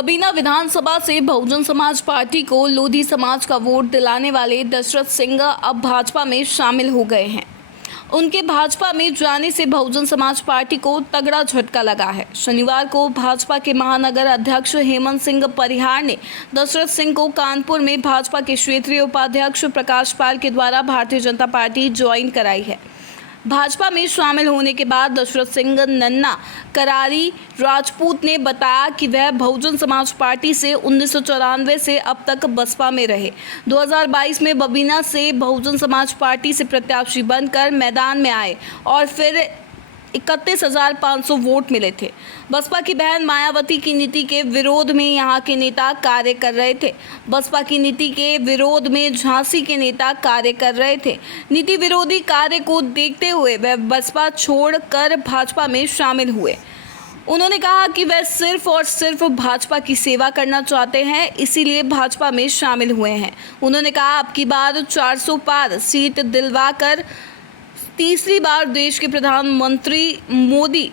बबीना विधानसभा से बहुजन समाज पार्टी को लोधी समाज का वोट दिलाने वाले दशरथ सिंह अब भाजपा में शामिल हो गए हैं। उनके भाजपा में जाने से बहुजन समाज पार्टी को तगड़ा झटका लगा है। शनिवार को भाजपा के महानगर अध्यक्ष हेमंत सिंह परिहार ने दशरथ सिंह को कानपुर में भाजपा के क्षेत्रीय उपाध्यक्ष प्रकाश पाल के द्वारा भारतीय जनता पार्टी ज्वाइन कराई है। भाजपा में शामिल होने के बाद दशरथ सिंह नन्ना करारी राजपूत ने बताया कि वह बहुजन समाज पार्टी से 1994 से अब तक बसपा में रहे। 2022 में बबीना से बहुजन समाज पार्टी से प्रत्याशी बनकर मैदान में आए और फिर 31,500 वोट मिले थे। बसपा की बहन मायावती की नीति के विरोध में यहां के नेता कार्य कर रहे थे। बसपा की नीति के विरोध में झांसी के नेता कार्य कर रहे थे। नीति विरोधी कार्य को देखते हुए वह बसपा छोड़कर भाजपा में शामिल हुए। उन्होंने कहा कि वह सिर्फ और सिर्फ भाजपा की सेवा करना चाहते हैं, इसीलिए भाजपा में शामिल हुए हैं। उन्होंने कहा अब की बार 400 पार सीट दिलवाकर तीसरी बार देश के प्रधानमंत्री मोदी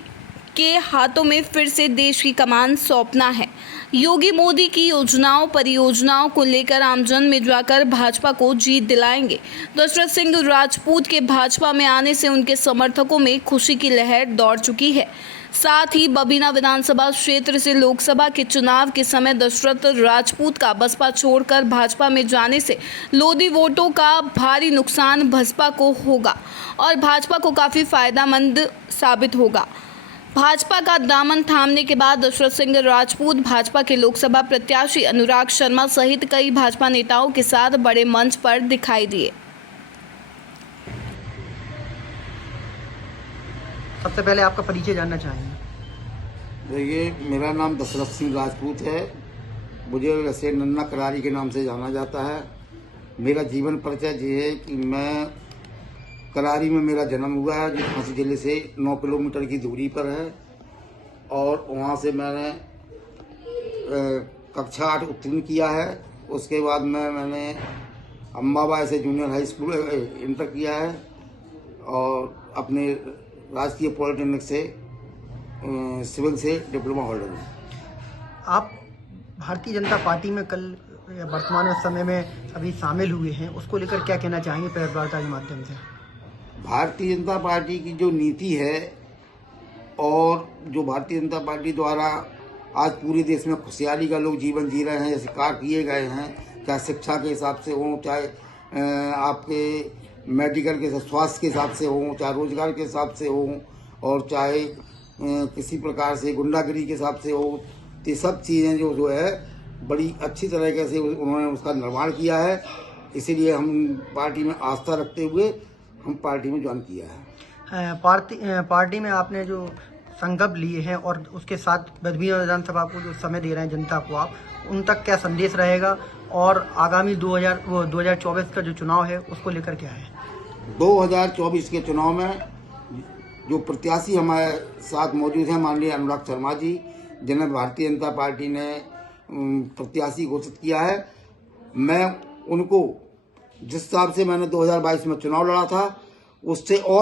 के हाथों में फिर से देश की कमान सौंपना है। योगी मोदी की योजनाओं परियोजनाओं को लेकर आमजन में जाकर भाजपा को जीत दिलाएंगे। दशरथ सिंह राजपूत के भाजपा में आने से उनके समर्थकों में खुशी की लहर दौड़ चुकी है। साथ ही बबीना विधानसभा क्षेत्र से लोकसभा के चुनाव के समय दशरथ राजपूत का बसपा छोड़कर भाजपा में जाने से लोधी वोटों का भारी नुकसान बसपा को होगा और भाजपा को काफ़ी फायदेमंद साबित होगा। भाजपा का दामन थामने के बाद दशरथ सिंह राजपूत भाजपा के लोकसभा प्रत्याशी अनुराग शर्मा सहित कई भाजपा नेताओं के साथ बड़े मंच पर दिखाई दिए। सबसे पहले आपका परिचय जानना चाहेंगे। देखिए, मेरा नाम दशरथ सिंह राजपूत है। मुझे वैसे नन्ना करारी के नाम से जाना जाता है। मेरा जीवन परिचय ये है कि मैं करारी में मेरा जन्म हुआ है, जो झांसी जिले से 9 किलोमीटर की दूरी पर है, और वहाँ से मैंने कक्षा 8 उत्तीर्ण किया है। उसके बाद मैंने अम्बाबाई से जूनियर हाई स्कूल इंटर किया है और अपने राजकीय पॉलिटेक्निक से सिविल से डिप्लोमा होल्डर हूँ। आप भारतीय जनता पार्टी में कल वर्तमान समय में अभी शामिल हुए हैं, उसको लेकर क्या कहना चाहेंगे प्रेस वार्ता के माध्यम से? भारतीय जनता पार्टी की जो नीति है और जो भारतीय जनता पार्टी द्वारा आज पूरे देश में खुशहाली का लोग जीवन जी रहे हैं, जैसे कार्य किए गए हैं, चाहे शिक्षा के हिसाब से हो, चाहे आपके मेडिकल के स्वास्थ्य के हिसाब से हो, चाहे रोजगार के हिसाब से हो, और चाहे किसी प्रकार से गुंडागिरी के हिसाब से हो, ये सब चीज़ें जो है बड़ी अच्छी तरीके से उन्होंने उसका निर्माण किया है। इसीलिए हम पार्टी में आस्था रखते हुए हम पार्टी में ज्वाइन किया है। पार्टी में आपने जो संकल्प लिए हैं और उसके साथ बबीना विधानसभा को जो समय दे रहे हैं जनता को, आप उन तक क्या संदेश रहेगा और आगामी 2024 का जो चुनाव है उसको लेकर क्या है? 2024 के चुनाव में जो प्रत्याशी हमारे साथ मौजूद हैं, माननीय अनुराग शर्मा जी, जिन्हें भारतीय जनता पार्टी ने प्रत्याशी घोषित किया है, मैं उनको जिस हिसाब से मैंने 2022 में चुनाव लड़ा था उससे और